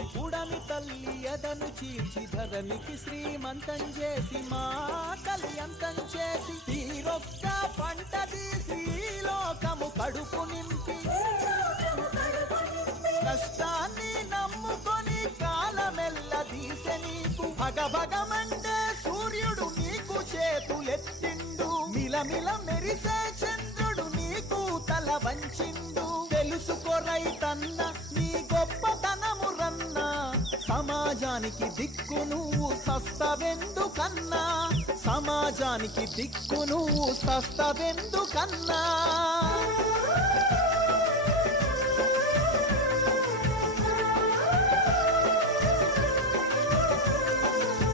చేసి పుడమి తల్లి ఎదను చీల్చి ధరణికి శ్రీమంతం చేసి మా కలియంతం చేసి తీరొక్క పంట తీసి లోకము కడుపు నింపి కష్టాన్ని నమ్ముకొని కాలమెల్ల తీసె నీకు భగభగమండే సూర్యుడు నీకు చేతులెత్తిండు మిలమిల మెరిసే చంద్రుడు నీకు తల వంచిండు తెలుసుకో రైతన్న నీ గొప్పతనము రన్నా సమాజానికి దిక్కు నువ్వు సస్తవెందుకన్నా సమాజానికి దిక్కు నువ్వు సస్తవెందుకన్నా